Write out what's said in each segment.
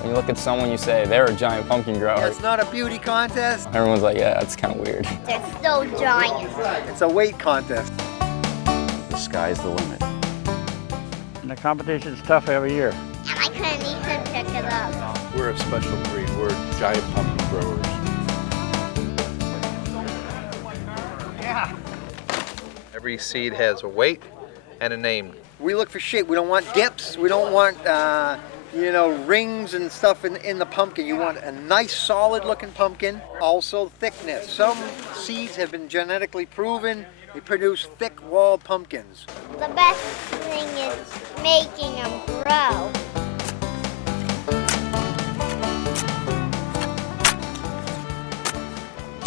When you look at someone, you say, they're a giant pumpkin grower. It's not a beauty contest. Everyone's like, yeah, that's kind of weird. They're so giant. It's a weight contest. The sky's the limit. And the competition's tough every year. And I couldn't even pick it up. We're a special breed. We're giant pumpkin growers. Yeah. Every seed has a weight and a name. We look for shape. We don't want dips. We don't want, rings and stuff in the pumpkin. You want a nice, solid-looking pumpkin. Also, thickness. Some seeds have been genetically proven. They produce thick-walled pumpkins. The best thing is making them grow.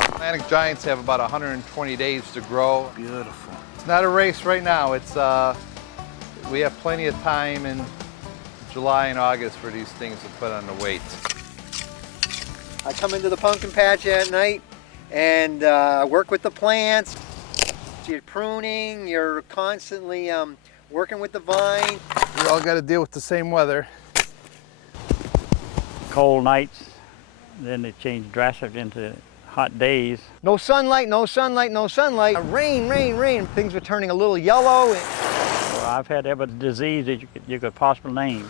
Atlantic giants have about 120 days to grow. Beautiful. It's not a race right now. It's we have plenty of time in July and August for these things to put on the weights. I come into the pumpkin patch at night and work with the plants. You're pruning, you're constantly working with the vine. We all got to deal with the same weather. Cold nights, then they change drastically into hot days. No sunlight, no sunlight, no sunlight. Rain, rain, rain. Things were turning a little yellow. Well, I've had every disease that you could possibly name.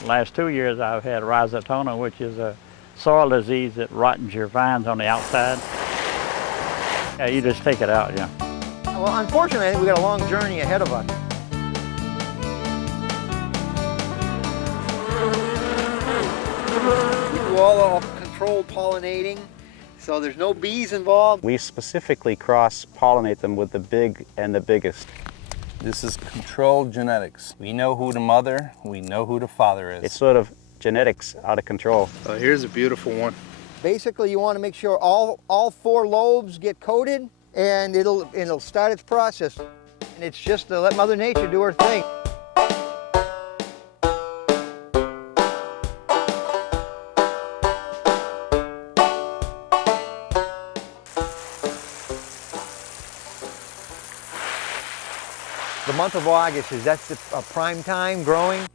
The last 2 years I've had rhizotona, which is a soil disease that rottens your vines on the outside. Yeah, you just take it out, yeah. Well, unfortunately, I think we got a long journey ahead of us. We do all controlled pollinating, so there's no bees involved. We specifically cross-pollinate them with the big and the biggest. This is controlled genetics. We know who the mother, we know who the father is. It's sort of genetics out of control. Here's a beautiful one. Basically, you want to make sure all 4 lobes get coated, and it'll start its process. And it's just to let Mother Nature do her thing. The month of August that's the prime time growing.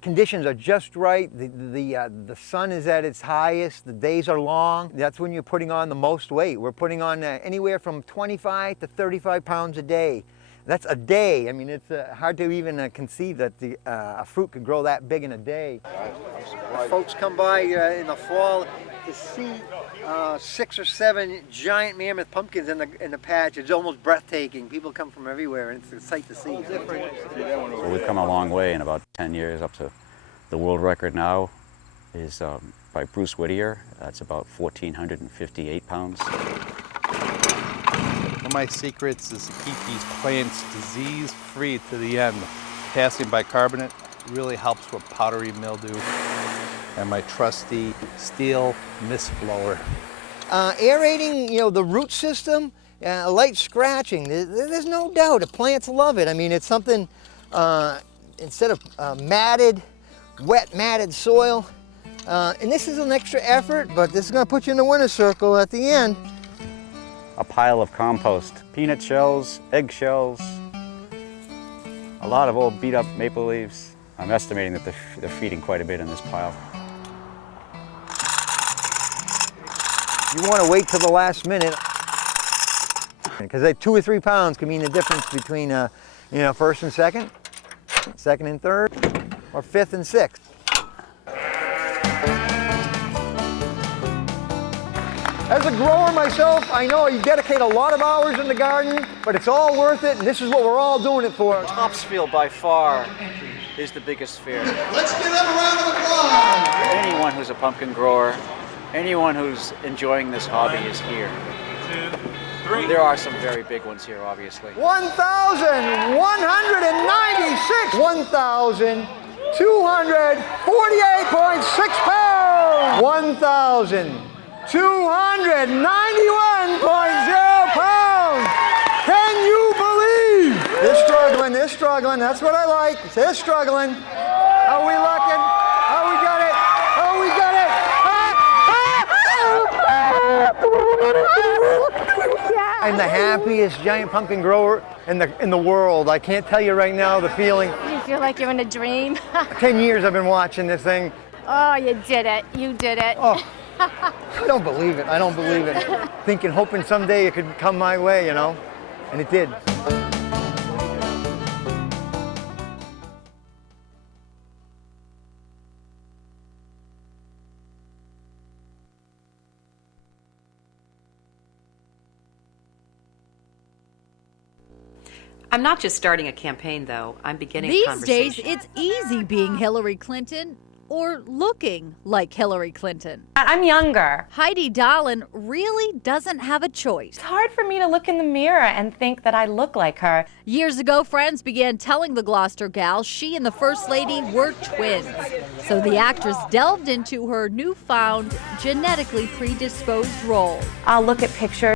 Conditions are just right. The sun is at its highest. The days are long. That's when you're putting on the most weight. We're putting on anywhere from 25 to 35 pounds a day. That's a day. I mean, it's hard to even conceive that a fruit could grow that big in a day. Folks come by in the fall to see 6 or 7 giant mammoth pumpkins in the patch. It's almost breathtaking. People come from everywhere, and it's a sight to see. So we've come a long way in about 10 years up to the world record now is by Bruce Whittier. That's about 1,458 pounds. One of my secrets is to keep these plants disease-free to the end. Potassium bicarbonate really helps with powdery mildew. And my trusty steel mist blower. Aerating, the root system, light scratching, there's no doubt. The plants love it. I mean, it's something, instead of wet matted soil, and this is an extra effort, but this is going to put you in the winner's circle at the end. A pile of compost, peanut shells, egg shells, a lot of old beat up maple leaves. I'm estimating that they're feeding quite a bit in this pile. You want to wait till the last minute, because that 2 or 3 pounds can mean the difference between, first and second and third, or 5th and 6th. As a grower myself, I know you dedicate a lot of hours in the garden, but it's all worth it, and this is what we're all doing it for. Topsfield by far is the biggest fair. Let's give them a round of applause! Anyone who's a pumpkin grower, anyone who's enjoying this hobby is here. 2, 3. There are some very big ones here, obviously. 1,196! 1,248.6 pounds! 1,291.0 pounds! Can you believe? They're struggling, that's what I like. They're struggling. Are we looking? Oh, we got it! Oh, we got it! Yeah. I'm the happiest giant pumpkin grower in the world. I can't tell you right now the feeling. You feel like you're in a dream? 10 years I've been watching this thing. Oh, you did it. You did it. Oh, I don't believe it. I don't believe it. Thinking, hoping someday it could come my way, you know, and it did. I'm not just starting a campaign, though. I'm beginning a These conversation. days, it's easy being Hillary Clinton or looking like Hillary Clinton. I'm younger. Heidi Dahlin really doesn't have a choice. It's hard for me to look in the mirror and think that I look like her. Years ago, friends began telling the Gloucester gal she and the First Lady were twins. So the actress delved into her newfound genetically predisposed role. I'll look at pictures